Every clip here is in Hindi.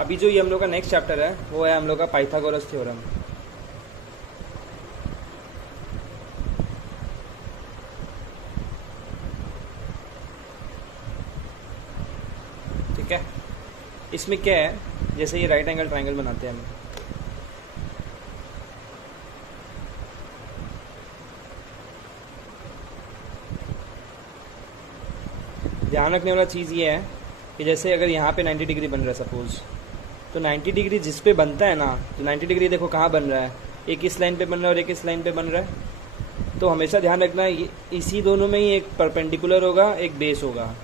अभी जो ये हम लोग का नेक्स्ट चैप्टर है वो है हम लोग का पाइथागोरस थ्योरम। ठीक है, इसमें क्या है, जैसे ये राइट एंगल ट्राइंगल बनाते हैं हम, ध्यान रखने वाला चीज़ ये है कि जैसे अगर यहाँ पे 90 डिग्री बन रहा है सपोज, तो 90 डिग्री जिस पे बनता है ना, तो 90 डिग्री देखो कहाँ बन रहा है, एक इस लाइन पे बन रहा है और एक इस लाइन पे बन रहा है। तो हमेशा ध्यान रखना इसी दोनों में ही एक परपेंडिकुलर होगा, एक बेस होगा,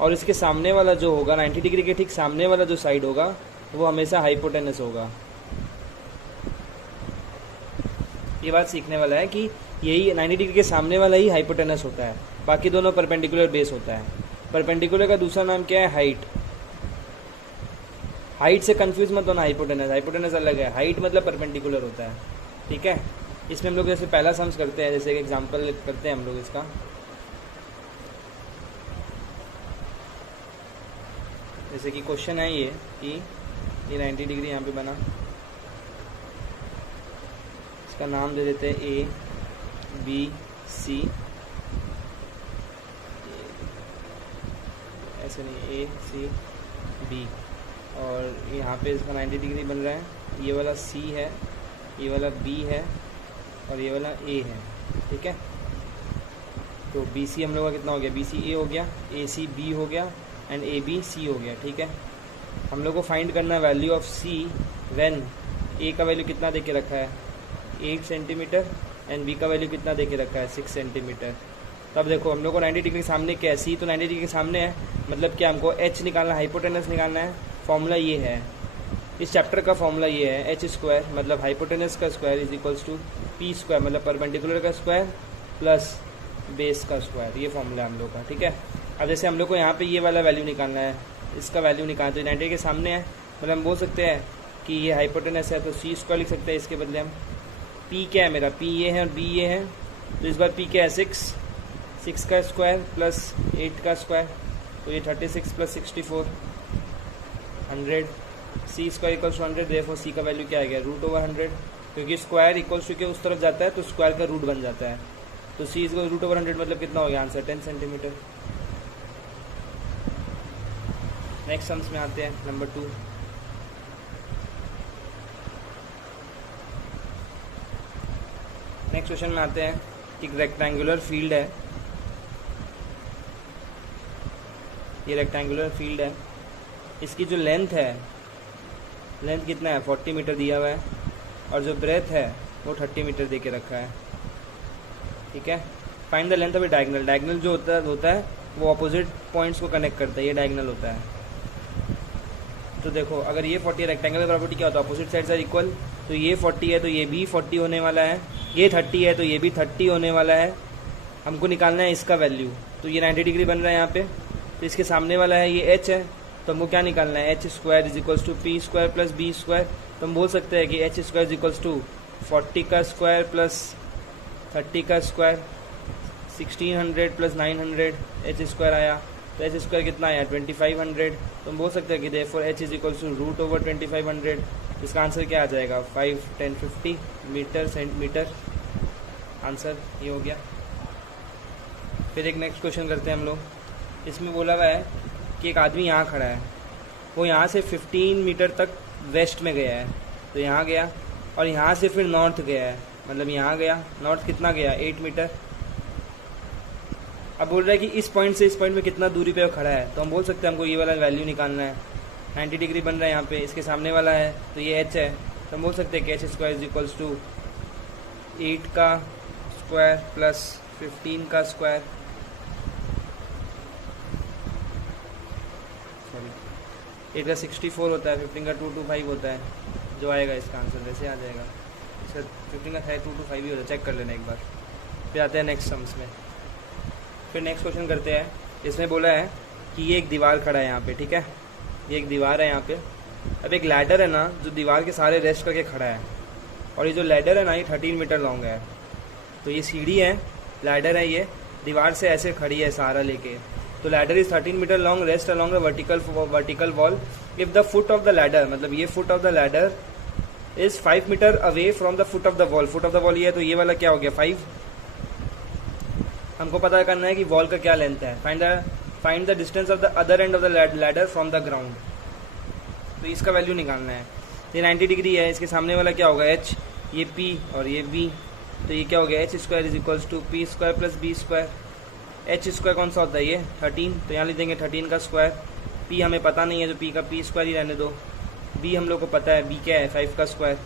और इसके सामने वाला जो होगा 90 डिग्री के ठीक सामने वाला जो साइड होगा वो हमेशा हाइपोटेनस होगा। ये बात सीखने वाला है कि यही 90 डिग्री के सामने वाला ही हाइपोटेनस होता है, बाकी दोनों परपेंडिकुलर बेस होता है। परपेंडिकुलर का दूसरा नाम क्या है, हाइट। हाइट से कंफ्यूज मत होना, हाइपोटेनस, हाइपोटेनस अलग है, हाइट मतलब परपेंडिकुलर होता है। ठीक है, इसमें हम लोग जैसे पहला सम्स करते हैं, जैसे एक एग्जांपल करते हैं हम लोग इसका। जैसे कि क्वेश्चन है ये कि ये 90 डिग्री यहाँ पे बना, इसका नाम दे देते हैं ए बी सी, ऐसे नहीं, ए सी बी, और यहाँ पे इसका 90 डिग्री बन रहा है, ये वाला सी है, ये वाला बी है और ये वाला ए है। ठीक है, तो बी सी हम लोग का कितना हो गया, बी सी ए हो गया, ए सी बी हो गया एंड ए बी सी हो गया। ठीक है, हम लोग को फाइंड करना है वैल्यू ऑफ सी व्हेन ए का वैल्यू कितना दे के रखा है, 8 सेंटीमीटर, एंड बी का वैल्यू कितना दे के रखा है, 6 सेंटीमीटर। तब देखो हम लोग को 90 डिग्री के सामने क्या है, सी तो 90 डिग्री के सामने है, मतलब क्या हमको एच निकालना है, हाइपोटेनस निकालना है। फॉर्मूला ये है, इस चैप्टर का फॉर्मूला ये है, एच स्क्वायर मतलब हाइपोटेनस का square is equals to P square मतलब परपेंडिकुलर का स्क्वायर प्लस बेस का स्क्वायर, ये फॉर्मूला है हम लोग का। ठीक है, अब जैसे हम लोग को यहाँ पे ये वाला वैल्यू निकालना है, इसका वैल्यू निकालना, तो 90 के सामने है, मतलब हम बोल सकते हैं कि ये हाइपोटेनस है, तो सी स्क्वायर लिख सकते हैं, इसके बदले हम पी क्या है मेरा, पी ये है और बी ये है, तो इस बार पी क्या है 6 का स्क्वायर प्लस 8 का स्क्वायर, तो ये 36 plus 64 100, C square equals to 100, therefore C का वैल्यू क्या आ गया, √100, क्योंकि स्क्वायर इक्वल्स टू के उस तरफ जाता है तो स्क्वायर का रूट बन जाता है, तो सी इज √100 मतलब कितना हो गया आंसर, 10 सेंटीमीटर। नेक्स्ट सम्स में आते हैं, नंबर 2। नेक्स्ट क्वेश्चन में आते हैं, एक रेक्टेंगुलर फील्ड है, ये रेक्टेंगुलर फील्ड है, इसकी जो लेंथ है, लेंथ कितना है 40 मीटर दिया हुआ है, और जो ब्रेथ है वो 30 मीटर दे के रखा है। ठीक है, find the length of A diagonal. Diagonal जो होता है वो अपोजिट पॉइंट्स को कनेक्ट करता है, ये डायगोनल होता है। तो देखो अगर ये 40 रेक्टेंगल का प्रॉपर्टी क्या होता है, अपोजिट साइड्स आर इक्वल, तो ये 40 है तो ये भी 40 होने वाला है, ये 30 है तो ये भी 30 होने वाला है। हमको निकालना है इसका वैल्यू, तो ये 90 डिग्री बन रहा है यहाँ पे, तो इसके सामने वाला है ये एच है, तो हमको क्या निकालना है, H square is equals to P square plus B square. तो हम बोल सकते हैं कि H square is equals to 40 का स्क्वायर प्लस 30 का स्क्वायर, 1600 प्लस 900 एच स्क्वायर आया, तो एच स्क्वायर कितना आया 2500। तो हम बोल सकते हैं कि therefore H is equals to √2500। इसका आंसर क्या आ जाएगा, 5, 10, 50 मीटर सेंटीमीटर, आंसर ये हो गया। फिर एक नेक्स्ट क्वेश्चन करते हैं हम लोग, इसमें बोला हुआ है कि एक आदमी यहाँ खड़ा है, वो यहाँ से 15 मीटर तक वेस्ट में गया है, तो यहाँ गया और यहाँ से फिर नॉर्थ गया है, मतलब यहाँ गया, नॉर्थ कितना गया 8 मीटर। अब बोल रहा है कि इस पॉइंट से इस पॉइंट में कितना दूरी पे वो खड़ा है, तो हम बोल सकते हैं हमको ये वाला वैल्यू निकालना है। 90 डिग्री बन रहा है यहाँ पे, इसके सामने वाला है तो ये एच है, तो हम बोल सकते हैं कि H square is equals to 8 का स्क्वायर प्लस 15 का स्क्वायर, सॉरी 8 का 64 होता है, 15 का 225 होता है, जो आएगा इसका आंसर वैसे आ जाएगा। सर 15 का है 225 ही होता है, चेक कर लेना एक बार। फिर आते हैं नेक्स्ट सम्स में। फिर नेक्स्ट क्वेश्चन करते हैं, इसमें बोला है कि ये एक दीवार खड़ा है यहाँ पे, ठीक है, ये एक दीवार है यहाँ पे। अब एक लैडर है ना जो दीवार के सारे रेस्ट करके खड़ा है, और ये जो लैडर है ना ये 13 मीटर लॉन्ग है, तो ये सीढ़ी है, लैडर है, ये दीवार से ऐसे खड़ी है सहारा लेके, तो ladder is 13 metre long, rest along the vertical wall if the foot of the ladder, मतलब ये foot of the ladder is 5 metre away from the foot of the wall, foot of the wall ये है, तो ये वाला क्या हो गया 5। हमको पता करना है कि वॉल का क्या लेंथ है, find the distance of the other end of the ladder from the ground, तो इसका वैल्यू निकालना है। ये 90 डिग्री है, इसके सामने वाला क्या होगा h, ये p और ये b, तो ये क्या हो गया h square is equals to P square plus B square. h square कौन सा होता है ये 13, तो यहाँ लिख देंगे 13 का स्क्वायर, p हमें पता नहीं है तो p का p स्क्वायर ही रहने दो, b हम लोग को पता है b क्या है 5 का स्क्वायर,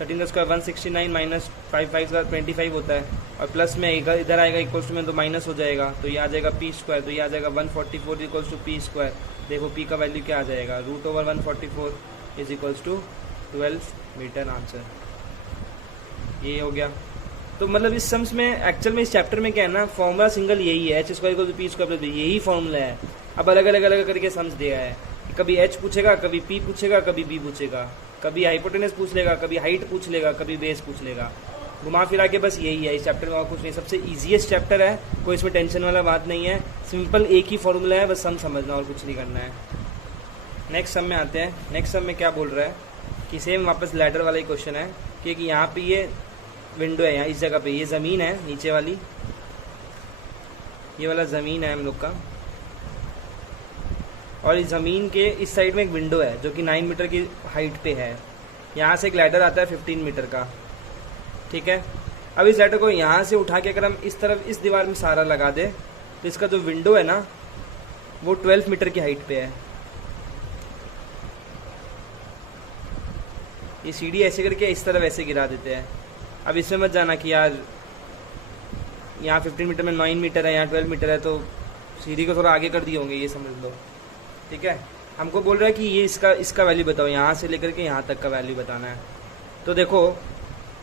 13 का स्क्वायर 169 माइनस 5 का 25 होता है, और प्लस में इधर आएगा इक्वल्स टू में तो माइनस हो जाएगा, तो ये आ जाएगा p स्क्वायर, तो ये आ जाएगा 144 इक्वल्स टू p स्क्वायर। देखो p का वैल्यू क्या आ जाएगा, √144 is equals to 12 metre answer. ये हो गया। तो मतलब इस सम्स में एक्चुअल में इस चैप्टर में क्या है ना, फॉर्मूला सिंगल यही है, h square equal to p square, यही फॉर्मूला है। अब अलग अलग करके सम्स दिया है, कभी h पूछेगा, कभी p पूछेगा, कभी b पूछेगा, कभी हाइपोटेनस पूछ लेगा, कभी हाइट पूछ लेगा, कभी बेस पूछ लेगा, घुमा फिरा के बस यही है इस चैप्टर में, और कुछ नहीं। सबसे ईजीएस्ट चैप्टर है, कोई इसमें टेंशन वाला बात नहीं है, सिंपल एक ही फॉर्मूला है, बस सम समझना और कुछ नहीं करना है। नेक्स्ट सम में आते हैं। नेक्स्ट सम में क्या बोल रहा है कि सेम वापस लैडर वाला ही क्वेश्चन है कि यहाँ पे ये विंडो है, यहाँ इस जगह पे ये ज़मीन है नीचे वाली, ये वाला ज़मीन है हम लोग का, और इस ज़मीन के इस साइड में एक विंडो है जो कि 9 मीटर की हाइट पे है। यहाँ से एक लैडर आता है 15 मीटर का, ठीक है। अब इस लैडर को यहाँ से उठा के अगर हम इस तरफ इस दीवार में सारा लगा दे तो इसका जो विंडो है ना वो 12 मीटर की हाइट पे है। ये सीढ़ी ऐसे करके इस तरफ ऐसे गिरा देते हैं। अब इसमें मत जाना कि यार यहाँ 15 मीटर में 9 मीटर है, यहाँ 12 मीटर है, तो सीढ़ी को थोड़ा आगे कर दिए होंगे, ये समझ लो, ठीक है। हमको बोल रहा है कि ये इसका वैल्यू बताओ, यहाँ से लेकर के यहाँ तक का वैल्यू बताना है। तो देखो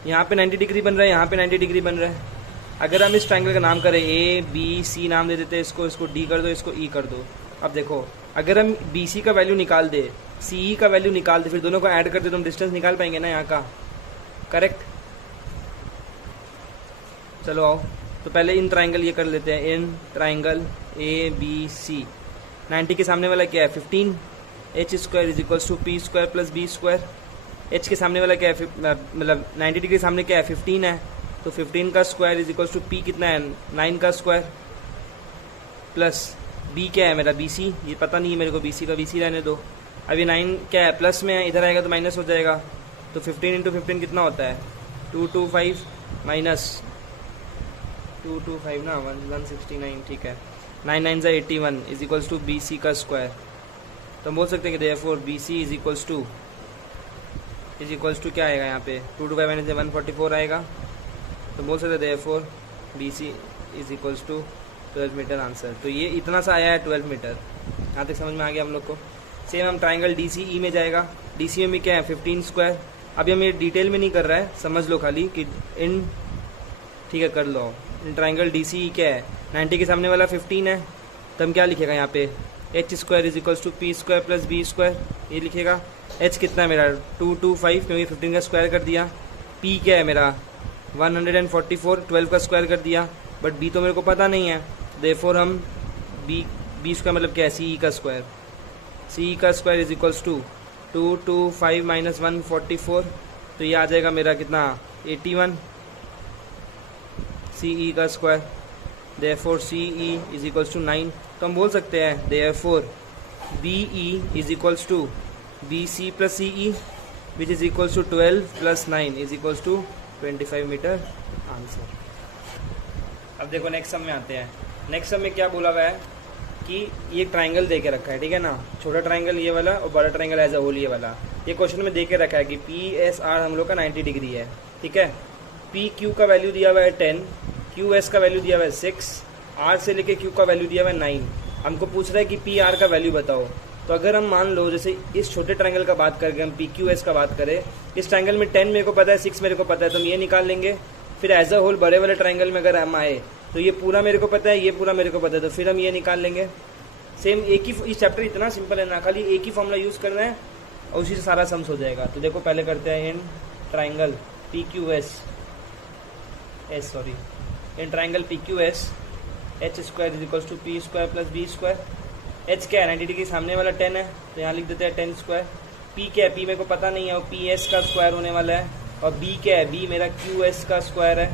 यहाँ पे 90 डिग्री बन रहा है, यहाँ पे 90 डिग्री बन रहा है। अगर हम इस ट्रायंगल का नाम करें A B C नाम दे देते हैं, इसको D कर दो, इसको E कर दो। अब देखो अगर हम BC का वैल्यू निकाल दे, CE का वैल्यू निकाल दे, फिर दोनों को ऐड कर दे तो हम डिस्टेंस निकाल पाएंगे ना यहाँ का, करेक्ट। चलो आओ, तो पहले इन ट्रायंगल ये कर लेते हैं, इन ट्रायंगल ABC 90 के सामने वाला क्या है 15, h square is equals to P square plus B square. h के सामने वाला क्या है, मतलब 90 डिग्री के सामने क्या है 15 है, तो 15 का square is equals to p कितना है 9 का स्क्वायर, प्लस b क्या है मेरा BC, ये पता नहीं है मेरे को, BC का BC रहने दो। अब ये 9 क्या है प्लस में है, इधर आएगा तो माइनस हो जाएगा, तो 15 इंटू 15 कितना होता है 225 माइनस 225 ना 169, ठीक है, 9 9 81 इज इक्वल्स टू BC का स्क्वायर। तो हम बोल सकते हैं कि therefore BC is equals to क्या आएगा यहाँ पे 225 माइनस 144 आएगा, तो बोल सकते हैं therefore BC is equals to 12 metre answer. तो ये इतना सा आया है 12 मीटर, यहाँ तक समझ में आ गया हम लोग को। सेम हम ट्राइंगल DCE में जाएगा, DCE में भी क्या है 15 स्क्वायर। अभी हम ये डिटेल में नहीं कर रहा है, समझ लो खाली कि इन, ठीक है कर लो। इन ट्राइंगल DCE क्या है 90 के सामने वाला 15 है, तो हम क्या लिखेगा यहाँ पे h square is equals to P square plus B square, ये लिखेगा। h कितना है मेरा 225, क्योंकि 15 का स्क्वायर कर दिया। p क्या है मेरा 144, 12 का स्क्वायर कर दिया, बट b तो मेरे को पता नहीं है, देयरफॉर हम b स्क्वायर मतलब क्या है CE का स्क्वायर, CE का square is equals to 225 minus 144, तो ये आ जाएगा मेरा कितना 81 CE का square, therefore CE is equals to 9। तो हम बोल सकते हैं therefore BE is equals to BC plus CE which is equals to 12 plus 9 is equals to 25 metre answer. अब देखो नेक्स्ट सम में आते हैं। नेक्स्ट सम में क्या बोला हुआ है कि ये ट्राइंगल दे के रखा है, ठीक है ना, छोटा ट्राइंगल ये वाला और बड़ा ट्राइंगल एज अ होल ये वाला। ये क्वेश्चन में दे के रखा है कि PSR हम लोग का 90 डिग्री है, ठीक है। PQ का वैल्यू दिया हुआ है 10, QS का वैल्यू दिया हुआ है 6, R से लेके Q का वैल्यू दिया हुआ है 9। हमको पूछ रहा है कि PR का वैल्यू बताओ। तो अगर हम मान लो जैसे इस छोटे ट्राइंगल का बात करके हम PQS का बात करें, इस ट्राइंगल में 10 मेरे को पता है, 6 मेरे को पता है, तो हम ये निकाल लेंगे। फिर एज अ होल बड़े वाले ट्राइंगल में अगर हम आए तो ये पूरा मेरे को पता है, ये पूरा मेरे को पता है, तो फिर हम ये निकाल लेंगे। सेम एक ही, इस चैप्टर इतना सिंपल है ना, खाली एक ही फॉर्मूला यूज़ करना है और उसी से सारा सम्स हो जाएगा। तो देखो पहले करते हैं in triangle PQS, in triangle PQS h square is equals to P square plus B square. H क्या है 90 डिग्री सामने वाला 10 है, तो यहाँ लिख देते हैं 10 स्क्वायर। पी क्या है, पी मेरे को पता नहीं है, वो पी एस का स्क्वायर होने वाला है। और बी क्या है, बी मेरा क्यू एस का स्क्वायर है।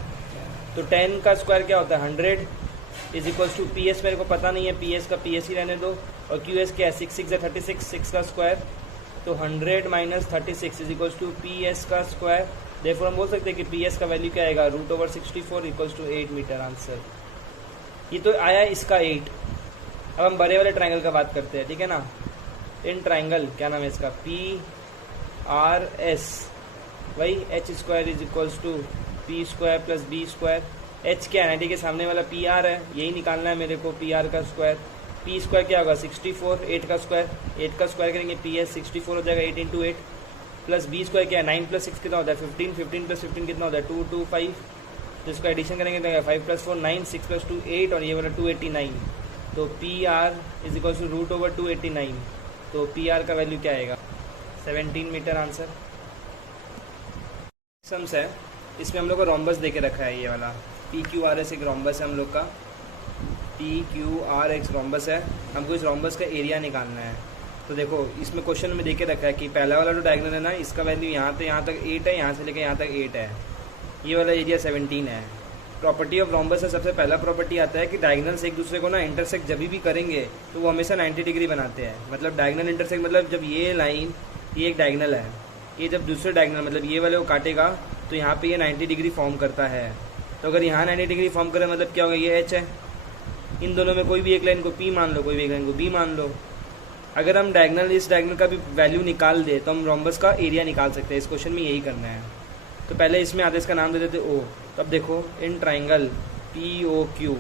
तो 10 का स्क्वायर क्या होता है 100 is equal to P S मेरे को पता नहीं है, पी एस का पी एस ही रहने दो। और क्यू एस क्या है 6 6 36, 6 का स्क्वायर, तो 100 minus 36 is equal to P S का स्क्वायर। देखो हम बोल सकते हैं कि पी एस का वैल्यू क्या आएगा √64 इक्वल्स टू 8 मीटर आंसर। ये तो आया इसका 8। अब हम बड़े वाले ट्राइंगल का बात करते हैं, ठीक है ना। इन ट्राइंगल क्या नाम है इसका, पी आर एस, वही H square is equals to P square plus B square. H क्या है 90 के सामने वाला पी आर है, यही निकालना है मेरे को, पी आर का स्क्वायर। पी स्क्वायर क्या होगा 64, 8 का स्क्वायर, 8 का स्क्वायर करेंगे पी एस 64 हो जाएगा 8 इंटू 8, प्लस बी स्क्वायर क्या है 9 प्लस 6 कितना होता है 15, 15 प्लस 15 कितना होता है 225, तो इसका एडिशन करेंगे तो 5 प्लस 4 9, 6 प्लस 2 8 और ये वाला 289। तो P R is equal to √289, तो पी आर का वैल्यू क्या आएगा 17 मीटर आंसर। सम्स है, इसमें हम लोग को रोम्बस दे के रखा है, ये वाला पी क्यू आर एस एक रोम्बस है हम लोग का, P Q R x rhombus है। हमको इस रोम्बस का एरिया निकालना है। तो देखो इसमें क्वेश्चन में दे के रखा है कि पहला वाला जो डायगोनल है ना, इसका वैल्यू यहाँ तक 8 है, यहाँ से लेकर यहाँ तक 8 है, ये वाला एरिया 17 है। प्रॉपर्टी ऑफ रोम्बस का सबसे पहला प्रॉपर्टी आता है कि डायगोनल्स एक दूसरे को ना इंटरसेक्ट जब भी करेंगे तो वो हमेशा 90 डिग्री बनाते हैं। मतलब डायगोनल इंटरसेक्ट मतलब जब ये लाइन, ये एक डायगोनल है, ये जब दूसरे डायगोनल मतलब ये वाले को काटेगा तो यहाँ पे ये 90 डिग्री फॉर्म करता है। तो अगर यहाँ 90 डिग्री फॉर्म करे मतलब क्या होगा, ये एच है, इन दोनों में कोई भी एक लाइन को पी मान लो, कोई भी एक लाइन को बी मान लो। अगर हम डायगोनल इस डायगोनल का भी वैल्यू निकाल दे तो हम रोम्बस का एरिया निकाल सकते हैं। इस क्वेश्चन में यही करना है। तो पहले इसमें आते इसका नाम दे देते ओ। तब देखो in triangle P O Q,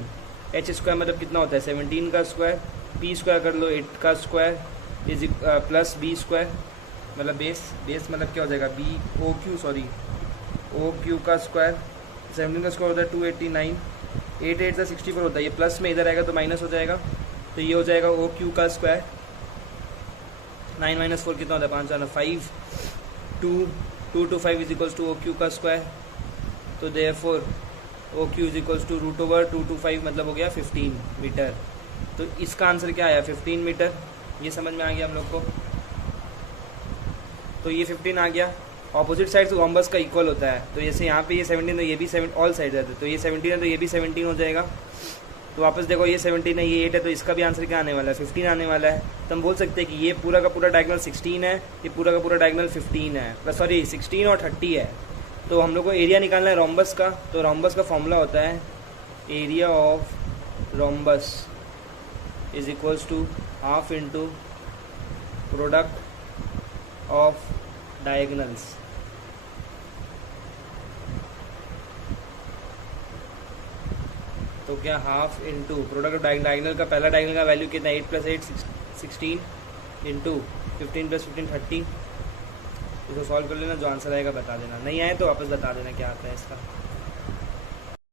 H square मतलब कितना होता है 17 का स्क्वायर, पी स्क्वायर कर लो 8 का square is plus B square मतलब बेस मतलब क्या हो जाएगा B O Q, sorry O Q का स्क्वायर, 17 का स्क्वायर होता है 289, 8 8 से 64 होता है, ये प्लस में इधर आएगा तो माइनस हो जाएगा, तो ये हो जाएगा ओ क्यू का स्क्वायर। 9 माइनस 4 कितना होता है 5 आना 5, 2 to 5 is equals to O Q का स्क्वायर। तो therefore O Q is equals to √2 to 5 मतलब हो गया 15 मीटर। तो इसका आंसर क्या आया 15 मीटर। ये समझ में आ गया हम लोग को। तो ये 15 आ गया। ऑपोजिट साइड रोम्बस का इक्वल होता है, तो जैसे यहाँ पे ये 17 तो ये भी 7, ऑल साइड रहते हैं, तो ये 17 है तो ये भी 17 हो जाएगा। तो वापस देखो ये 17 है, ये 8 है, तो इसका भी आंसर क्या आने वाला है 15 आने वाला है। तो हम बोल सकते हैं कि ये पूरा का पूरा डायगोनल 16 है, ये पूरा का पूरा डायगोनल 15 है, सॉरी 16 और 30 है। तो हम लोग को एरिया निकालना है रोम्बस का। तो रोम्बस का फॉर्मूला होता है area of rhombus is equals to half into product of diagonals. तो क्या half into product of diagonal का पहला डायगोनल का वैल्यू कितना 8 + 8 16 इंटू 15 + 15 30। इसको सॉल्व कर लेना, जो आंसर आएगा बता देना, नहीं आए तो वापस बता देना क्या आता है इसका।